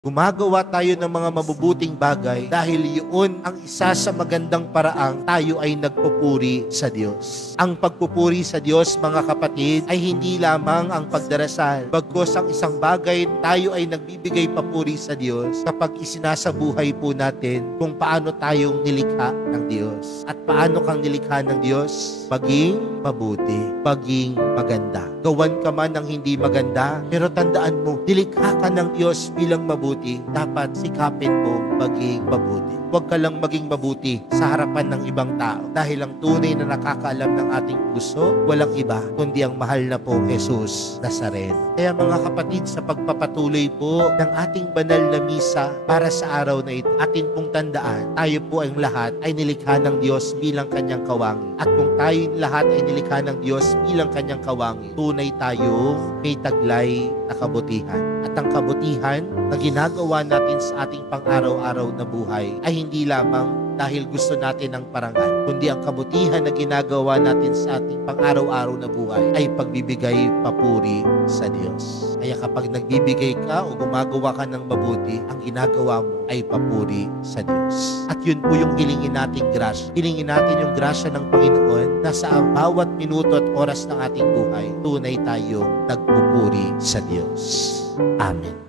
Gumagawa tayo ng mga mabubuting bagay dahil yun ang isa sa magandang paraang tayo ay nagpupuri sa Diyos. Ang pagpupuri sa Diyos, mga kapatid, ay hindi lamang ang pagdarasal. Bagkus ang isang bagay, tayo ay nagbibigay papuri sa Diyos kapag isinasabuhay po natin kung paano tayong nilikha ng Diyos. At paano kang nilikha ng Diyos? Maging mabuti, maging maganda. Gawan ka man ng hindi maganda, pero tandaan mo, nilikha ka ng Diyos bilang mabuti. Dapat sikapin mo maging mabuti. Huwag ka lang maging mabuti sa harapan ng ibang tao dahil ang tunay na nakakaalam ng ating puso, walang iba kundi ang mahal na pong Jesus Nazareno. Kaya mga kapatid, sa pagpapatuloy po ng ating banal na misa para sa araw na ito, atin pong tandaan, tayo po ang lahat ay nilikha ng Diyos bilang kanyang kawangi. At kung tayo lahat ay nilikha ng Diyos bilang kanyang kawangi, tunay tayong may taglay na kabutihan. At ang kabutihan na ginagawa natin sa ating pang-araw-araw na buhay ay hindi lamang dahil gusto natin ng parangal, kundi ang kabutihan na ginagawa natin sa ating pang-araw-araw na buhay ay pagbibigay papuri sa Diyos. Kaya kapag nagbibigay ka o gumagawa ka ng mabuti, ang ginagawa mo ay papuri sa Diyos. At yun po yung hilingin nating grasya. Hilingin natin yung grasya ng Panginoon na sa bawat minuto at oras ng ating buhay, tunay tayong nagpupuri sa Diyos. Amen.